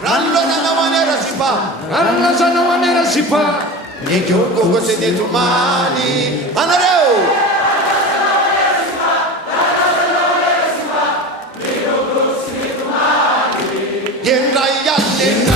Rallo nella maniera si fa. Rallo sa manera si fa. E che un coco se dietro mani. Anareo! Yen Ryan,